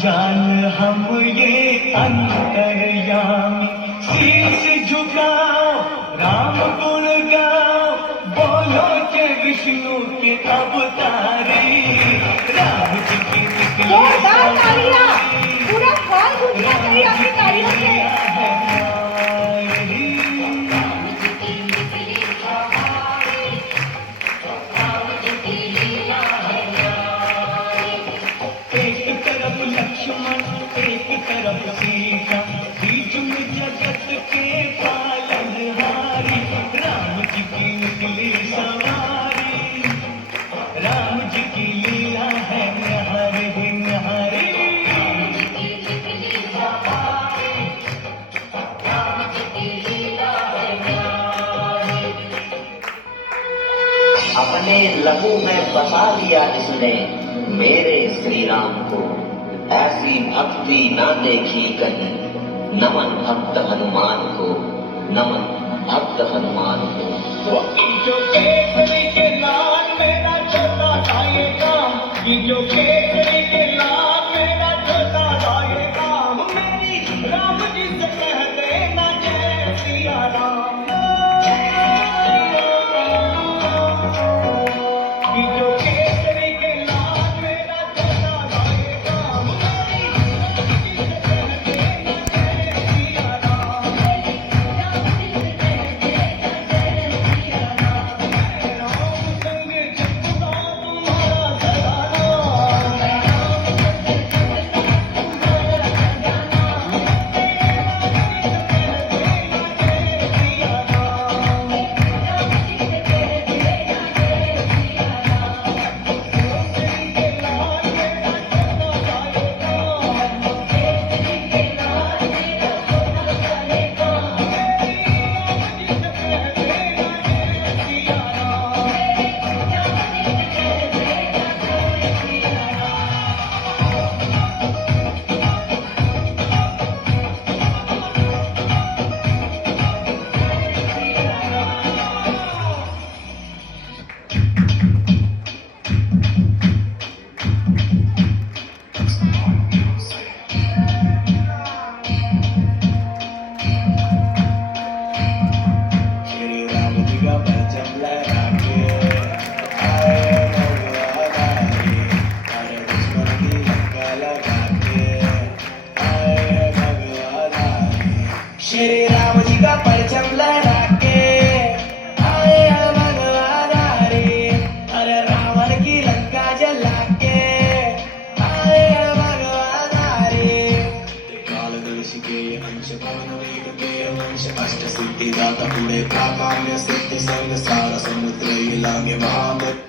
जान हम ये अंतर्यामी, शीश झुकाओ राम गुण गाओ, बोलो जय विष्णु के अवतारी, राम जी की निकली जोरदार तालियां, पूरा हॉल गूंजना चाहिए आपकी तालियों से। एक तरफ लक्ष्मण एक तरफ सीता, बीच में जगत के पालनहारी, राम जी की निकली सवारी, राम जी की लीला है न्यारी न्यारी। अपने लहू में बसा लिया इसने मेरे श्री राम को, ऐसी भक्ति ना देखी कहीं, नमन भक्त हनुमान को, नमन भक्त हनुमान को। जो केसरी के लाल मेरा छोटा भाई राम, जो केसरी के लाल मेरा छोटा भाई राम, मेरी राम जी से कह देना जय सिया राम। जो केसरी के लाल मेरा छोटा भाई राम, मेरी राम जी से कह देना जय सिया राम। श्री राम जी का परचम लहरा के आए भगवान रे, अरे रावण की लंका जला के आए भगवान रे। कालदेश के अंश पवन वेग के वंश, अष्ट सिद्धि दाता पुणे काम्य सिद्धि सर्ग सार समुद्र लागे महामृत्यु।